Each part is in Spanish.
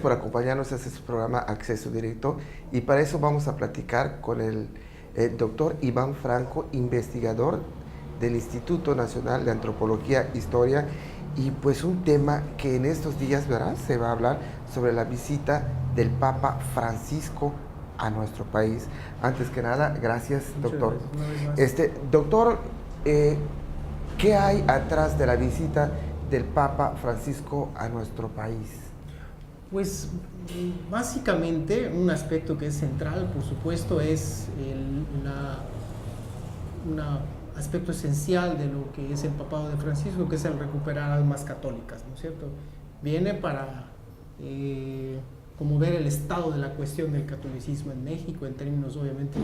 por acompañarnos a este programa Acceso Directo, y para eso vamos a platicar con el doctor Iván Franco, investigador del Instituto Nacional de Antropología e Historia, y pues un tema que en estos días, ¿verdad?, se va a hablar sobre la visita del Papa Francisco a nuestro país. Antes que nada, gracias, doctor. Doctor, ¿qué hay atrás de la visita del Papa Francisco a nuestro país? Pues básicamente un aspecto que es central, por supuesto, es un aspecto esencial de lo que es el papado de Francisco, que es el recuperar almas católicas, ¿no es cierto? Viene para como ver el estado de la cuestión del catolicismo en México en términos obviamente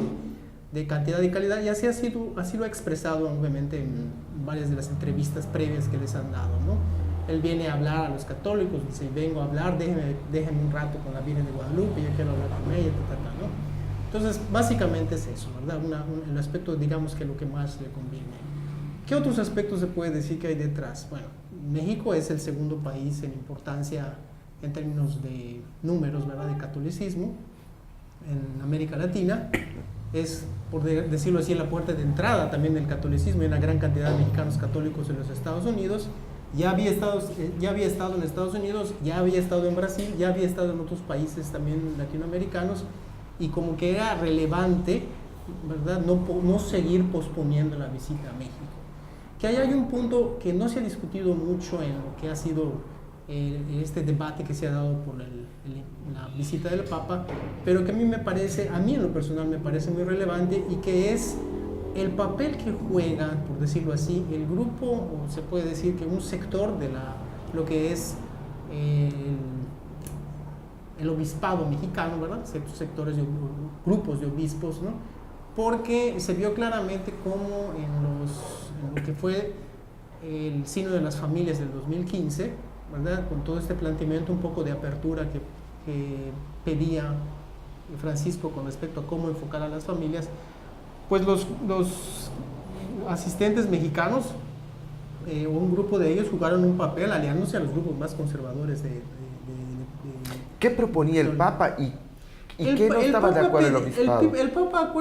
de cantidad y calidad, y así lo ha expresado obviamente en varias de las entrevistas previas que les han dado, ¿no? Él viene a hablar a los católicos, dice: vengo a hablar, déjenme un rato con la Virgen de Guadalupe, yo quiero hablar con ella, ¿no? Entonces, básicamente es eso, ¿verdad? El aspecto, digamos, que lo que más le conviene. ¿Qué otros aspectos se puede decir que hay detrás? Bueno, México es el segundo país en importancia en términos de números, ¿verdad?, de catolicismo en América Latina. Es, por decirlo así, la puerta de entrada también del catolicismo. Hay una gran cantidad de mexicanos católicos en los Estados Unidos. Ya había estado en Estados Unidos, ya había estado en Brasil, ya había estado en otros países también latinoamericanos, y como que era relevante, ¿verdad?, no seguir posponiendo la visita a México. Que ahí hay un punto que no se ha discutido mucho en lo que ha sido este debate que se ha dado por la visita del Papa, pero que a mí en lo personal me parece muy relevante, y que es el papel que juega, por decirlo así, el grupo, o se puede decir que un sector de lo que es el obispado mexicano, ¿verdad? Sectores, grupos de obispos, ¿no? Porque se vio claramente cómo en lo que fue el Sínodo de las Familias del 2015, ¿verdad?, con todo este planteamiento un poco de apertura que pedía Francisco con respecto a cómo enfocar a las familias, pues los asistentes mexicanos, un grupo de ellos jugaron un papel aliándose a los grupos más conservadores ¿Qué proponía el Papa y qué no estaba de acuerdo el obispado? El Papa,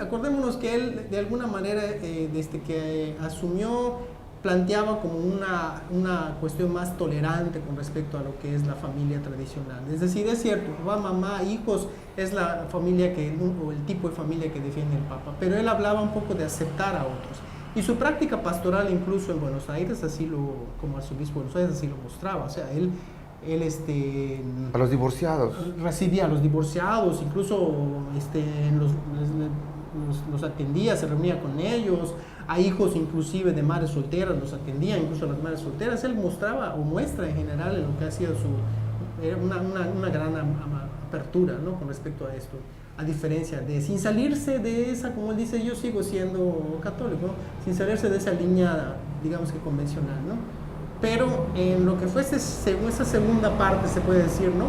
acordémonos que él de alguna manera, desde que asumió, planteaba como una cuestión más tolerante con respecto a lo que es la familia tradicional. Es decir, es cierto, papá, mamá, hijos, es la familia o el tipo de familia que defiende el Papa, pero él hablaba un poco de aceptar a otros. Y su práctica pastoral, incluso en Buenos Aires, como arzobispo de Buenos Aires, así lo mostraba. O sea, él a los divorciados. Recibía a los divorciados, incluso los atendía, se reunía con ellos. A hijos inclusive de madres solteras los atendía, incluso a las madres solteras. Él mostraba o muestra en general en lo que ha sido una gran apertura, ¿no?, con respecto a esto, a diferencia de, sin salirse de esa, como él dice, yo sigo siendo católico, ¿no?, sin salirse de esa línea, digamos que convencional, ¿no? Pero en lo que fue esa segunda parte, se puede decir, ¿no?,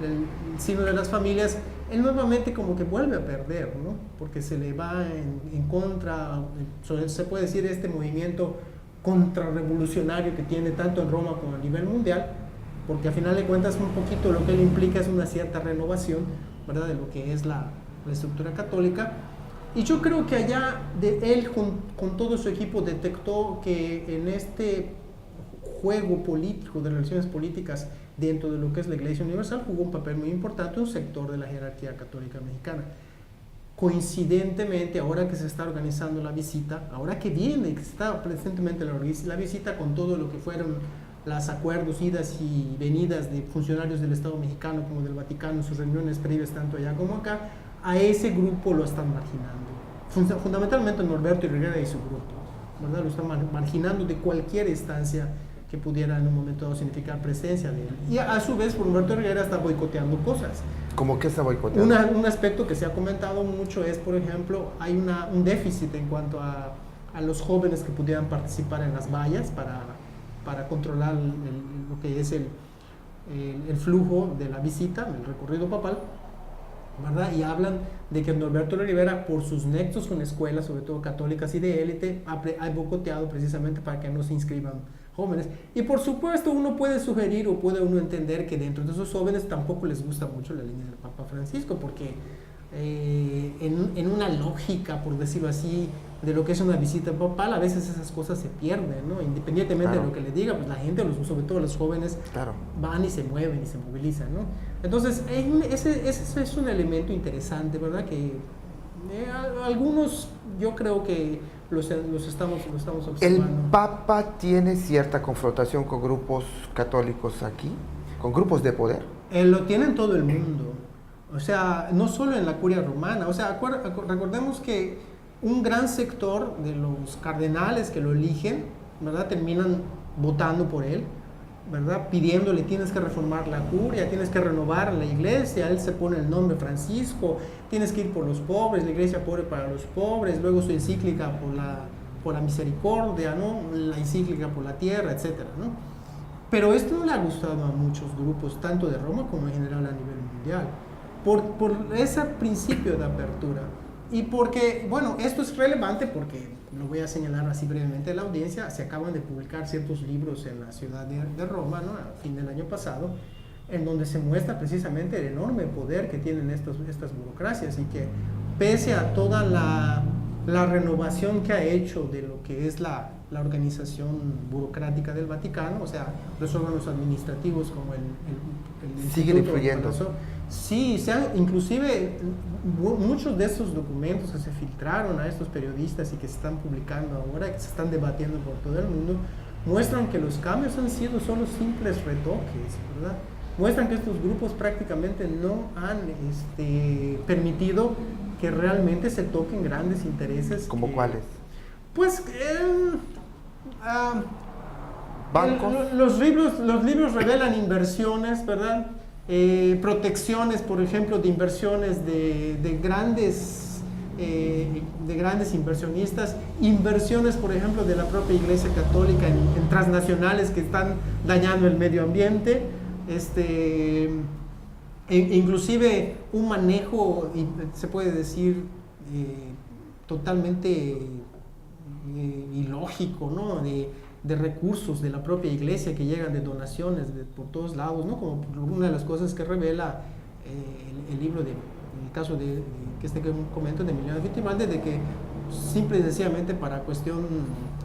del Sínodo de las Familias, él nuevamente como que vuelve a perder, ¿no?, porque se le va en contra, se puede decir, este movimiento contrarrevolucionario que tiene tanto en Roma como a nivel mundial, porque a final de cuentas un poquito lo que él implica es una cierta renovación, ¿verdad?, de lo que es la estructura católica. Y yo creo que allá él con todo su equipo detectó que en este juego político, de relaciones políticas dentro de lo que es la Iglesia Universal, jugó un papel muy importante un sector de la jerarquía católica mexicana. Coincidentemente, ahora que se está organizando la visita, ahora que viene, que está presentemente la visita, con todo lo que fueron los acuerdos, idas y venidas de funcionarios del Estado mexicano como del Vaticano, sus reuniones previas tanto allá como acá, a ese grupo lo están marginando. Fundamentalmente Norberto Rivera y su grupo, ¿verdad?, lo están marginando de cualquier instancia que pudiera en un momento dado significar presencia de él. Y a su vez, Norberto Rivera está boicoteando cosas. ¿Cómo que está boicoteando? Un aspecto que se ha comentado mucho es, por ejemplo, hay un déficit en cuanto a los jóvenes que pudieran participar en las vallas para controlar lo que es el flujo de la visita, el recorrido papal, ¿verdad? Y hablan de que Norberto Rivera, por sus nexos con escuelas, sobre todo católicas y de élite, ha boicoteado precisamente para que no se inscriban jóvenes. Y por supuesto uno puede sugerir o puede uno entender que dentro de esos jóvenes tampoco les gusta mucho la línea del Papa Francisco, porque en una lógica, por decirlo así, de lo que es una visita papal, a veces esas cosas se pierden, ¿no? Independientemente de lo que le diga, pues la gente, sobre todo los jóvenes, van y se mueven y se movilizan, ¿no? Entonces, ese es un elemento interesante, ¿verdad? Que algunos, yo creo que los estamos observando. ¿El Papa tiene cierta confrontación con grupos católicos aquí? ¿Con grupos de poder? Lo tiene en todo el mundo. O sea, no solo en la curia romana. O sea, recordemos que un gran sector de los cardenales que lo eligen, ¿verdad?, terminan votando por él, ¿verdad?, pidiéndole: tienes que reformar la curia, tienes que renovar la iglesia. Él se pone el nombre Francisco, tienes que ir por los pobres, la iglesia pobre para los pobres. Luego su encíclica por la misericordia, ¿no?, la encíclica por la tierra, etcétera, ¿no? Pero esto no le ha gustado a muchos grupos, tanto de Roma como en general a nivel mundial, por ese principio de apertura. Y porque, bueno, esto es relevante porque, lo voy a señalar así brevemente a la audiencia, se acaban de publicar ciertos libros en la ciudad de Roma, ¿no?, a fin del año pasado, en donde se muestra precisamente el enorme poder que tienen estas burocracias, y que pese a toda la renovación que ha hecho de lo que es la organización burocrática del Vaticano, o sea, los órganos administrativos como el siguen influyendo. Sí, inclusive muchos de esos documentos que se filtraron a estos periodistas y que se están publicando ahora, que se están debatiendo por todo el mundo, muestran que los cambios han sido solo simples retoques, ¿verdad? Muestran que estos grupos prácticamente no han permitido que realmente se toquen grandes intereses. ¿Cómo cuáles? Pues bancos. Los libros revelan inversiones, ¿verdad? Protecciones, por ejemplo, de inversiones de grandes inversionistas, inversiones, por ejemplo, de la propia Iglesia Católica en transnacionales que están dañando el medio ambiente, inclusive un manejo, se puede decir, totalmente ilógico, ¿no?, de recursos de la propia iglesia que llegan de donaciones por todos lados, ¿no?, como una de las cosas que revela el libro en el caso que comento de Emiliano Fittibaldi, de que simple y sencillamente para cuestión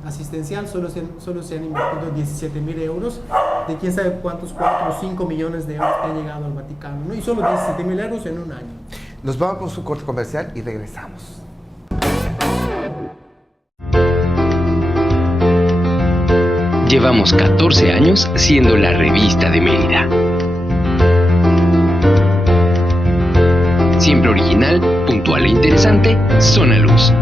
asistencial solo se han invertido 17.000 euros de quién sabe cuántos 4 o 5 millones de euros que han llegado al Vaticano, ¿no?, y solo 17.000 euros en un año. Nos vamos a un corte comercial y regresamos. Llevamos 14 años siendo la revista de Mérida. Siempre original, puntual e interesante, Zona Luz.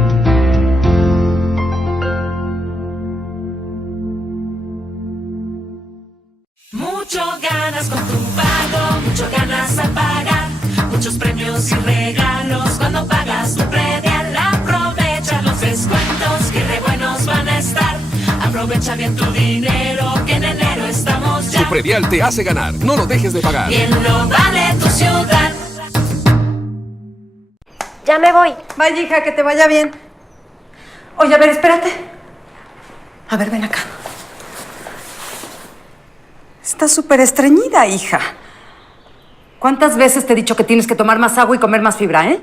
Mucho ganas con tu pago, mucho ganas al pagar, muchos premios y regalos cuando pagas tu predial. Aprovecha los descuentos que re buenos van a estar. Aprovecha bien tu dinero, que en enero estamos ya. Tu predial te hace ganar, no lo dejes de pagar. Bien lo vale tu ciudad. Ya me voy. Vaya, hija, que te vaya bien. Oye, a ver, espérate. A ver, ven acá. Estás súper estreñida, hija. ¿Cuántas veces te he dicho que tienes que tomar más agua y comer más fibra, eh?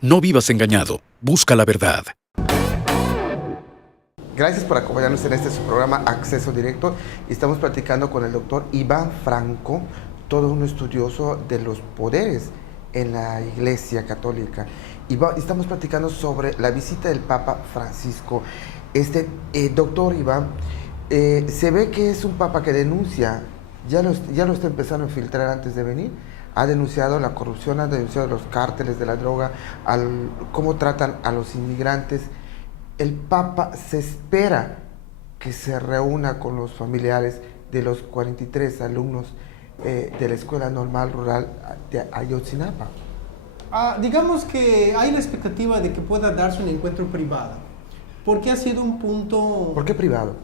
No vivas engañado, busca la verdad. Gracias por acompañarnos en su programa Acceso Directo. Estamos platicando con el doctor Iván Franco, todo un estudioso de los poderes en la Iglesia Católica. Y estamos platicando sobre la visita del Papa Francisco. Doctor Iván, se ve que es un Papa que denuncia, ya lo está empezando a filtrar antes de venir. Ha denunciado la corrupción, ha denunciado los cárteles de la droga, cómo tratan a los inmigrantes. El Papa se espera que se reúna con los familiares de los 43 alumnos de la Escuela Normal Rural de Ayotzinapa. Digamos que hay la expectativa de que pueda darse un encuentro privado, porque ha sido un punto... ¿Por qué privado?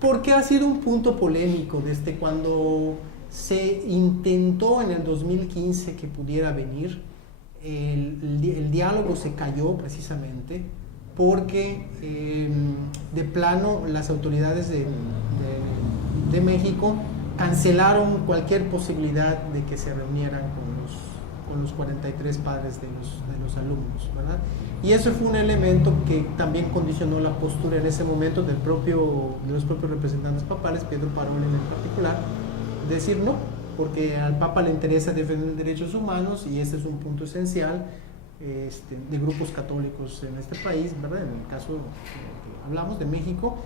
Porque ha sido un punto polémico desde cuando se intentó en el 2015 que pudiera venir, el diálogo se cayó precisamente porque de plano las autoridades de México cancelaron cualquier posibilidad de que se reunieran con los 43 padres de los alumnos, ¿verdad? Y eso fue un elemento que también condicionó la postura en ese momento de los propios representantes papales, Pietro Parolin en particular, decir no, porque al Papa le interesa defender derechos humanos y ese es un punto esencial de grupos católicos en este país, ¿verdad? En el caso que hablamos de México,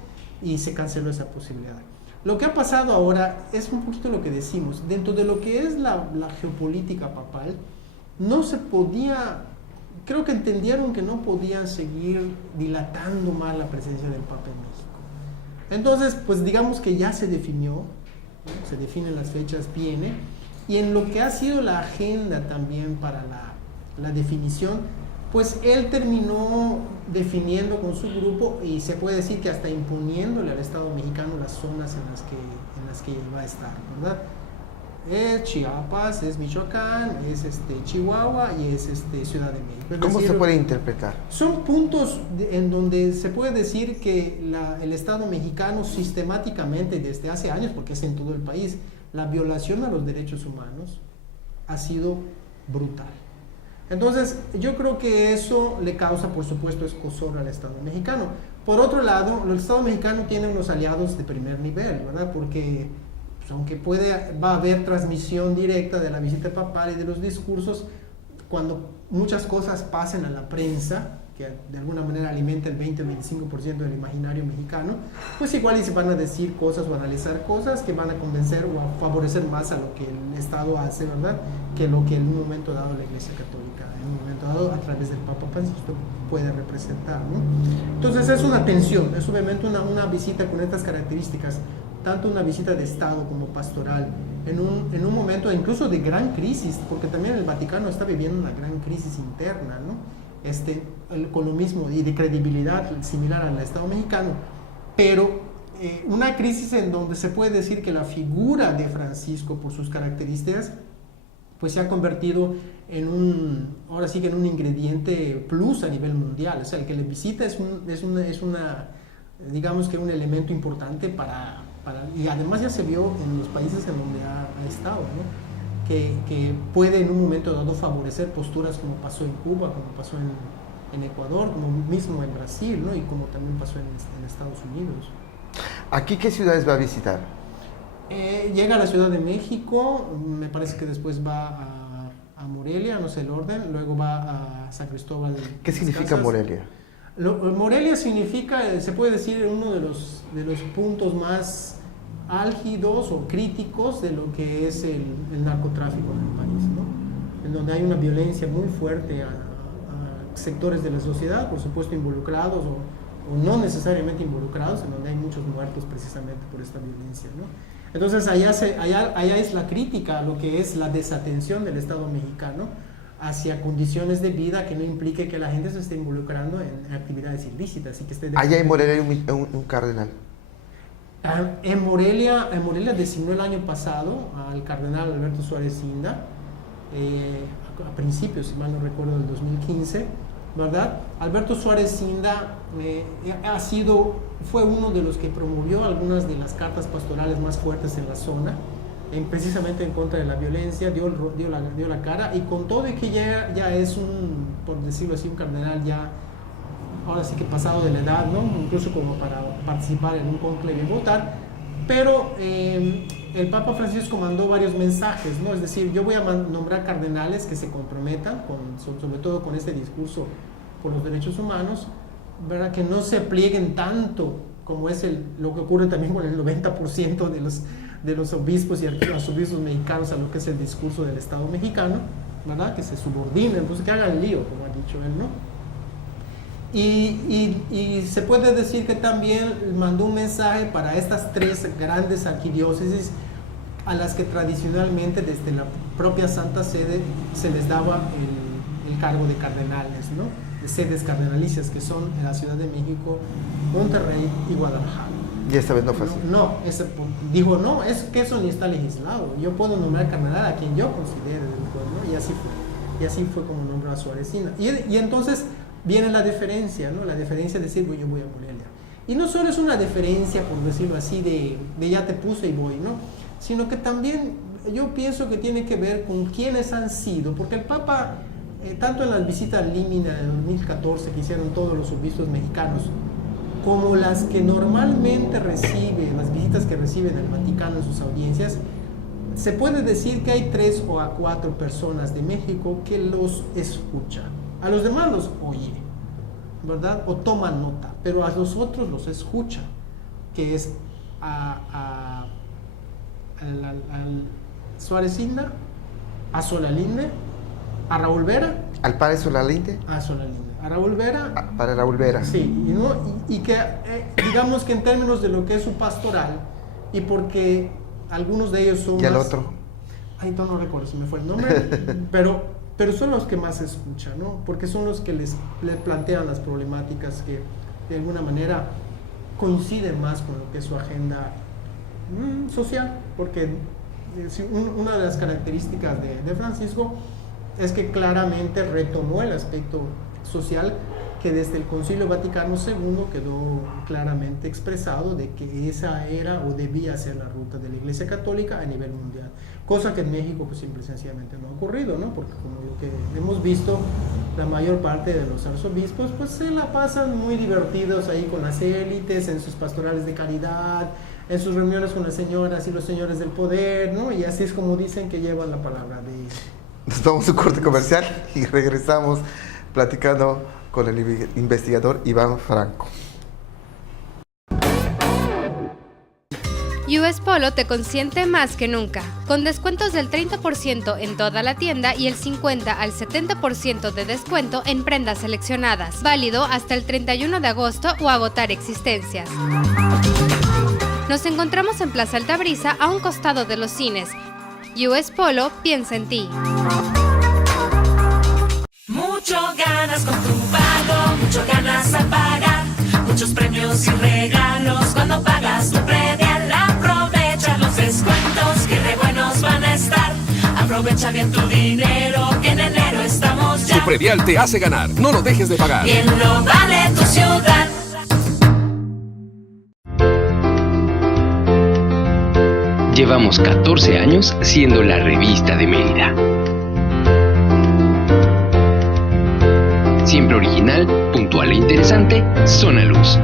y se canceló esa posibilidad. Lo que ha pasado ahora es un poquito lo que decimos, dentro de lo que es la geopolítica papal, no se podía, creo que entendieron que no podían seguir dilatando más la presencia del Papa en México. Entonces, pues digamos que ya se definió, ¿no? Se definen las fechas, viene, y en lo que ha sido la agenda también para la definición, pues él terminó definiendo con su grupo y se puede decir que hasta imponiéndole al Estado mexicano las zonas en las que va a estar, ¿verdad? Es Chiapas, es Michoacán, es Chihuahua y es Ciudad de México. ¿Cómo se puede interpretar? Son puntos en donde se puede decir que el Estado mexicano sistemáticamente desde hace años, porque es en todo el país, la violación a los derechos humanos ha sido brutal. Entonces, yo creo que eso le causa, por supuesto, escozor al Estado mexicano. Por otro lado, el Estado mexicano tiene unos aliados de primer nivel, ¿verdad? Porque, pues, aunque va a haber transmisión directa de la visita papal y de los discursos, cuando muchas cosas pasen a la prensa, que de alguna manera alimenta el 20 o 25% del imaginario mexicano, pues igual y se van a decir cosas o analizar cosas que van a convencer o a favorecer más a lo que el Estado hace, ¿verdad? Que lo que en un momento dado la Iglesia Católica, en un momento dado a través del Papa Francisco puede representar, ¿no? Entonces es una tensión, es obviamente una visita con estas características, tanto una visita de Estado como pastoral, en un momento incluso de gran crisis, porque también el Vaticano está viviendo una gran crisis interna, ¿no? Con lo mismo y de credibilidad similar al Estado mexicano, pero una crisis en donde se puede decir que la figura de Francisco, por sus características, pues se ha convertido en ahora sí que en un ingrediente plus a nivel mundial. O sea, el que le visita es digamos que un elemento importante y además ya se vio en los países en donde ha estado, ¿no? Que puede en un momento dado favorecer posturas como pasó en Cuba, como pasó en Ecuador, como mismo en Brasil, ¿no? Y como también pasó en Estados Unidos. ¿Aquí qué ciudades va a visitar? Llega a la Ciudad de México, me parece que después va a Morelia, no sé el orden, luego va a San Cristóbal. ¿Qué significa Morelia? Morelia significa, se puede decir, uno de los puntos más álgidos o críticos de lo que es el narcotráfico en el país, ¿no? En donde hay una violencia muy fuerte a sectores de la sociedad, por supuesto involucrados o no necesariamente involucrados, en donde hay muchos muertos precisamente por esta violencia, ¿no? Entonces allá es la crítica a lo que es la desatención del Estado mexicano hacia condiciones de vida que no implique que la gente se esté involucrando en actividades ilícitas y que esté... Allá en Morelia hay un cardenal. En Morelia designó el año pasado al cardenal Alberto Suárez Cinda, a principios, si mal no recuerdo, del 2015, ¿verdad? Alberto Suárez Cinda fue uno de los que promovió algunas de las cartas pastorales más fuertes en la zona, precisamente en contra de la violencia, dio la cara, y con todo y que ya es por decirlo así, un cardenal ya ahora sí que pasado de la edad, ¿no? Incluso como para participar en un conclave y votar, pero el Papa Francisco mandó varios mensajes, ¿no? Es decir, yo voy a nombrar cardenales que se comprometan, sobre todo con este discurso por los derechos humanos, ¿verdad? Que no se plieguen tanto como es lo que ocurre también con el 90% de los obispos y arzobispos mexicanos a lo que es el discurso del Estado mexicano, ¿verdad? Que se subordinen, pues que hagan lío, como ha dicho él, ¿no? Y se puede decir que también mandó un mensaje para estas tres grandes arquidiócesis a las que tradicionalmente desde la propia Santa Sede se les daba el cargo de cardenales, ¿no? De sedes cardenalicias, que son en la Ciudad de México, Monterrey y Guadalajara. Y esta vez no fue así. No, dijo, no, es que eso ni está legislado, yo puedo nombrar cardenal a quien yo considere, ¿no? Y así fue como nombró a Suárez Cinda. Y entonces viene la deferencia, ¿no? La deferencia de decir, yo voy a Morelia. Y no solo es una deferencia, por decirlo así, de ya te puse y voy, ¿no? Sino que también yo pienso que tiene que ver con quiénes han sido, porque el Papa, tanto en las visitas límina de 2014 que hicieron todos los obispos mexicanos, como las que normalmente recibe, las visitas que reciben el Vaticano en sus audiencias, se puede decir que hay 3 o 4 personas de México que los escucha. A los demás los oye, ¿verdad? O toma nota, pero a los otros los escucha, que es al Suárez Inda, a Solalinde, a Raúl Vera. ¿Al padre Solalinde? A Solalinde. A Raúl Vera. Para Raúl Vera. Sí, y que digamos que en términos de lo que es su pastoral, y porque algunos de ellos son ¿Y el más, otro? Ay, no recuerdo, se me fue el nombre, pero son los que más se escuchan, ¿no? Porque son los que les plantean las problemáticas que de alguna manera coinciden más con lo que es su agenda social, porque una de las características de Francisco es que claramente retomó el aspecto social que desde el Concilio Vaticano II quedó claramente expresado de que esa era o debía ser la ruta de la Iglesia Católica a nivel mundial, cosa que en México pues simple y sencillamente no ha ocurrido, ¿no? Porque como lo que hemos visto, la mayor parte de los arzobispos pues se la pasan muy divertidos ahí con las élites, en sus pastorales de caridad, en sus reuniones con las señoras y los señores del poder, ¿no? Y así es como dicen que llevan la palabra de ellos. Nos tomamos un corte comercial y regresamos platicando con el investigador Iván Franco. US Polo te consiente más que nunca, con descuentos del 30% en toda la tienda y el 50 al 70% de descuento en prendas seleccionadas, válido hasta el 31 de agosto o agotar existencias. Nos encontramos en Plaza Altabrisa, a un costado de los cines. US Polo piensa en ti. Mucho ganas con tu pago, mucho ganas al pagar, muchos premios y regalos cuando pagas tu predial. Aprovecha los descuentos que re buenos van a estar. Aprovecha bien tu dinero, que en enero estamos ya. Tu predial te hace ganar, no lo dejes de pagar. Bien lo vale tu ciudad. Llevamos 14 años siendo la revista de Mérida. Siempre original, puntual e interesante, Zona Luz.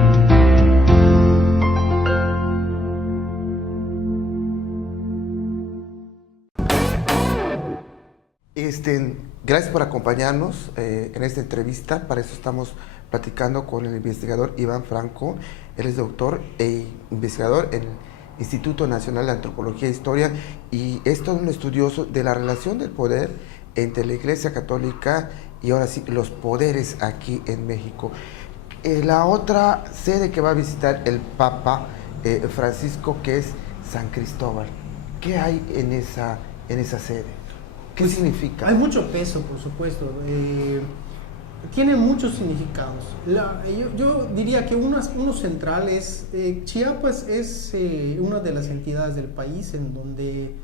Gracias por acompañarnos en esta entrevista. Para eso estamos platicando con el investigador Iván Franco. Él es doctor e investigador en el Instituto Nacional de Antropología e Historia y es todo un estudioso de la relación del poder entre la Iglesia Católica y ahora sí los poderes aquí en México. La otra sede que va a visitar el Papa Francisco, que es San Cristóbal. ¿Qué hay en esa sede? ¿Qué significa? Hay mucho peso, por supuesto. Tiene muchos significados. Yo diría que uno central es, Chiapas es una de las entidades del país en donde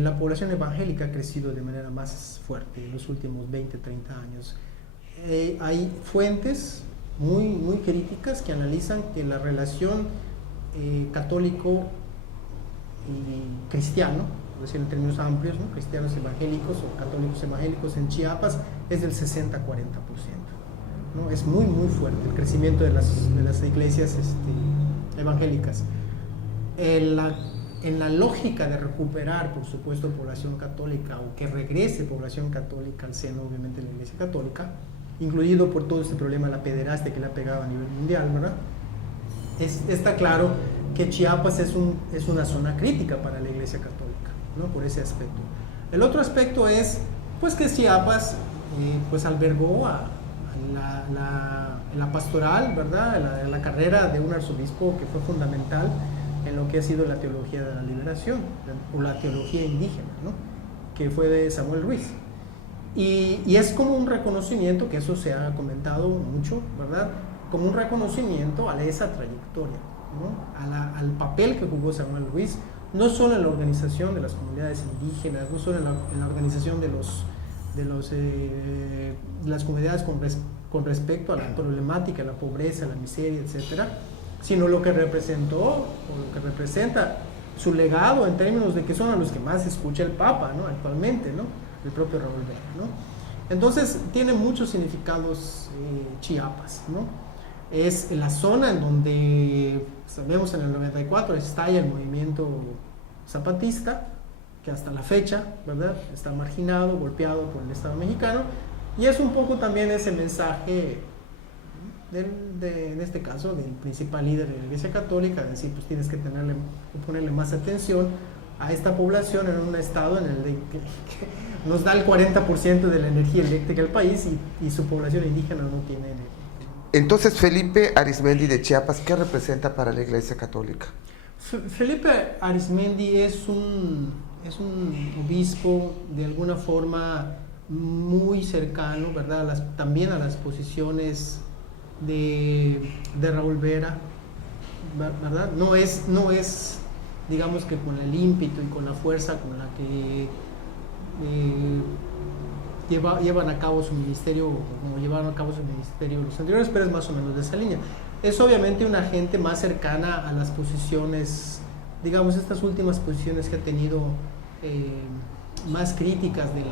la población evangélica ha crecido de manera más fuerte en los últimos 20, 30 años. Hay fuentes muy críticas que analizan que la relación católico y cristiano, es decir, en términos amplios, ¿no? Cristianos evangélicos o católicos evangélicos en Chiapas es del 60-40%, ¿no? Es muy fuerte el crecimiento de las iglesias evangélicas. En la lógica de recuperar, por supuesto, población católica o que regrese población católica al seno, obviamente, de la Iglesia Católica, incluido por todo este problema de la pederastia que le ha pegado a nivel mundial, ¿verdad? Está claro que Chiapas es una zona crítica para la Iglesia Católica, ¿no? Por ese aspecto. El otro aspecto es pues que Chiapas pues albergó a la pastoral, ¿verdad? La carrera de un arzobispo que fue fundamental en lo que ha sido la teología de la liberación o la teología indígena, ¿no? Que fue de Samuel Ruiz. Y es como un reconocimiento, que eso se ha comentado mucho, ¿verdad? Como un reconocimiento a esa trayectoria, ¿no? Al papel que jugó Samuel Ruiz, no solo en la organización de las comunidades indígenas, no solo en la organización de las comunidades con con respecto a la problemática, la pobreza, la miseria, etcétera, sino lo que representó o lo que representa su legado en términos de que son a los que más escucha el Papa, ¿no? Actualmente, ¿no? El propio Raúl Vera, ¿no? Entonces tiene muchos significados Chiapas, ¿no? Es la zona en donde, sabemos, en el 94 estalla el movimiento zapatista, que hasta la fecha, ¿verdad?, está marginado, golpeado por el Estado mexicano, y es un poco también ese mensaje en este caso del principal líder de la Iglesia Católica, de decir, pues tienes que ponerle más atención a esta población en un estado en el que nos da el 40% de la energía eléctrica del país y su población indígena no tiene energía. Entonces, Felipe Arizmendi de Chiapas, ¿qué representa para la Iglesia Católica? Felipe Arizmendi es un obispo de alguna forma muy cercano, ¿verdad?, también a las posiciones de Raúl Vera, ¿verdad? No es, digamos que con el ímpetu y con la fuerza con la que llevan a cabo su ministerio, como llevaron a cabo su ministerio los anteriores, pero es más o menos de esa línea. Es obviamente una gente más cercana a las posiciones, digamos, estas últimas posiciones que ha tenido más críticas de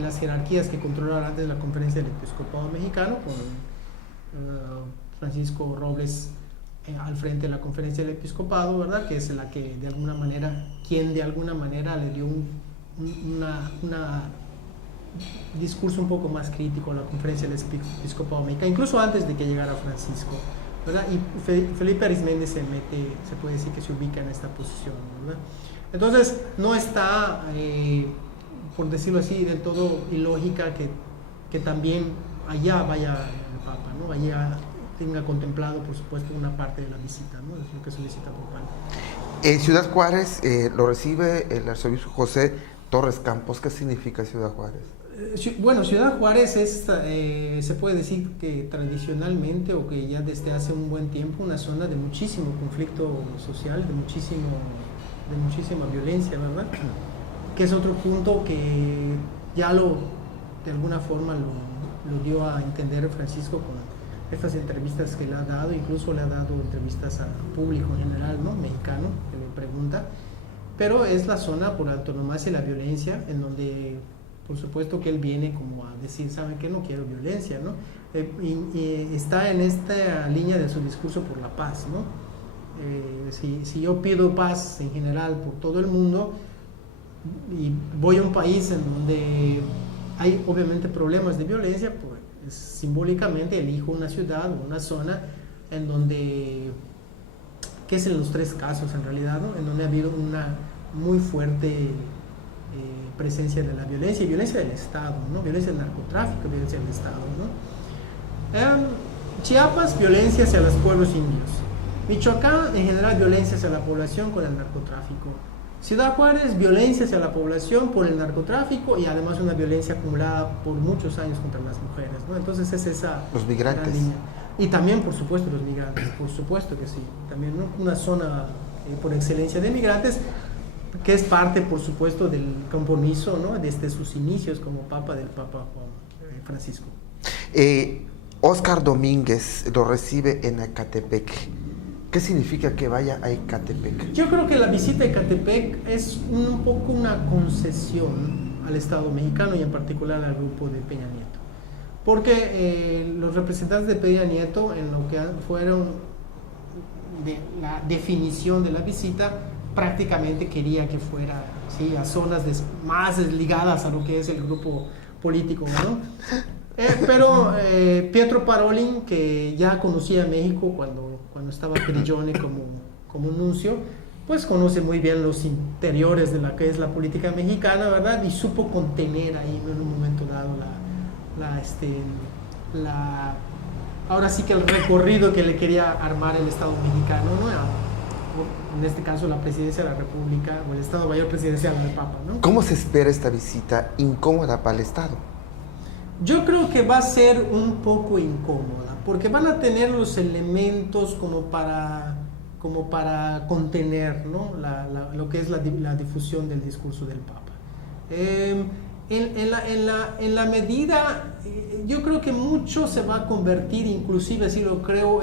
las jerarquías que controlaban antes la Conferencia del Episcopado Mexicano, con Francisco Robles al frente de la Conferencia del Episcopado, ¿verdad?, que es la que de alguna manera le dio un discurso un poco más crítico a la Conferencia del Episcopado Mexicano, incluso antes de que llegara Francisco, ¿verdad? Y Felipe Arizmendi se puede decir que se ubica en esta posición, ¿verdad? Entonces no está, por decirlo así, del todo ilógica que también allá vaya el Papa, ¿no? Allá tenga contemplado, por supuesto, una parte de la visita, ¿no?, es lo que es su visita papal. En Ciudad Juárez lo recibe el arzobispo José Torres Campos. ¿Qué significa Ciudad Juárez? Bueno, Ciudad Juárez es, se puede decir que tradicionalmente, o que ya desde hace un buen tiempo, una zona de muchísimo conflicto social, de muchísima violencia, ¿verdad? Que es otro punto que ya de alguna forma lo dio a entender Francisco con estas entrevistas que le ha dado, incluso le ha dado entrevistas al público en general, ¿no?, mexicano, que le pregunta, pero es la zona por antonomasia de la violencia, en donde por supuesto que él viene como a decir, ¿saben qué? No quiero violencia, ¿no? Y está en esta línea de su discurso por la paz, ¿no? Si yo pido paz en general por todo el mundo y voy a un país en donde hay obviamente problemas de violencia, pues simbólicamente elijo una ciudad o una zona en donde, que es en los tres casos en realidad, ¿no?, en donde ha habido una muy fuerte presencia de la violencia, y violencia del Estado, ¿no?, violencia del narcotráfico, violencia del Estado, ¿no? Chiapas, violencia hacia los pueblos indios. Michoacán, en general, violencia hacia la población con el narcotráfico. Ciudad Juárez, violencia hacia la población por el narcotráfico y además una violencia acumulada por muchos años contra las mujeres, ¿no? Entonces es esa... Los migrantes. Y también, por supuesto, los migrantes, por supuesto que sí. También, ¿no?, una zona por excelencia de migrantes, que es parte, por supuesto, del compromiso, ¿no?, desde sus inicios como Papa del Papa Juan Francisco. Óscar Domínguez lo recibe en Ecatepec. ¿Qué significa que vaya a Ecatepec? Yo creo que la visita a Ecatepec es un poco una concesión al Estado mexicano y en particular al grupo de Peña Nieto. Porque los representantes de Peña Nieto, en lo que fueron de la definición de la visita, prácticamente quería que fuera, ¿sí?, a zonas más ligadas a lo que es el grupo político, ¿no? Pero Pietro Parolin, que ya conocía a México cuando estaba Prigione como nuncio, pues conoce muy bien los interiores de la que es la política mexicana, ¿verdad? Y supo contener ahí en un momento dado ahora sí que el recorrido que le quería armar el Estado mexicano, ¿no? En este caso la presidencia de la República o el Estado Mayor Presidencial del Papa, ¿no? ¿Cómo se espera esta visita incómoda para el Estado? Yo creo que va a ser un poco incómoda, porque van a tener los elementos como para contener, ¿no?, lo que es la difusión del discurso del Papa. En la medida, yo creo que mucho se va a convertir, inclusive así lo creo,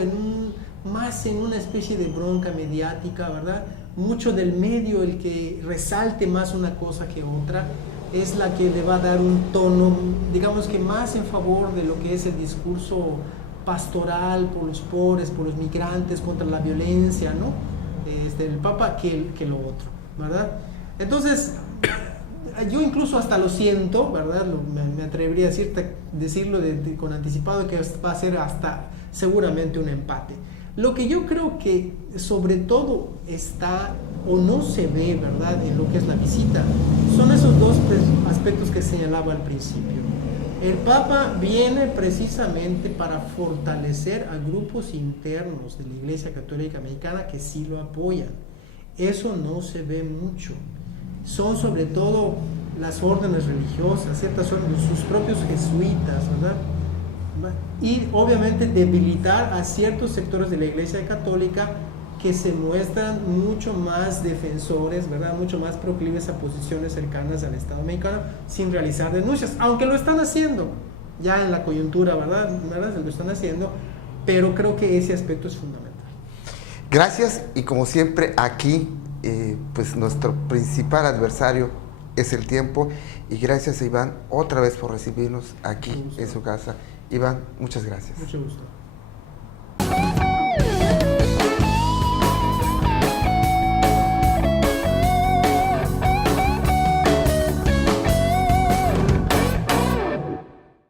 más en una especie de bronca mediática, ¿verdad? Mucho del medio, el que resalte más una cosa que otra, es la que le va a dar un tono, digamos que más en favor de lo que es el discurso pastoral por los pobres, por los migrantes, contra la violencia, ¿no? El Papa que lo otro, ¿verdad? Entonces, yo incluso hasta lo siento, ¿verdad? Me atrevería a decirlo con anticipado, que va a ser hasta seguramente un empate. Lo que yo creo que sobre todo está o no se ve, ¿verdad?, en lo que es la visita, son esos dos aspectos que señalaba al principio. El Papa viene precisamente para fortalecer a grupos internos de la Iglesia Católica Mexicana que sí lo apoyan. Eso no se ve mucho. Son sobre todo las órdenes religiosas, ciertas órdenes, sus propios jesuitas, ¿verdad? Y obviamente debilitar a ciertos sectores de la Iglesia Católica que se muestran mucho más defensores, ¿verdad?, mucho más proclives a posiciones cercanas al Estado mexicano sin realizar denuncias, aunque lo están haciendo ya en la coyuntura, ¿verdad? Lo están haciendo, pero creo que ese aspecto es fundamental. Gracias, y como siempre aquí, pues nuestro principal adversario es el tiempo, y gracias a Iván otra vez por recibirnos aquí en su casa. Iván, muchas gracias. Mucho gusto.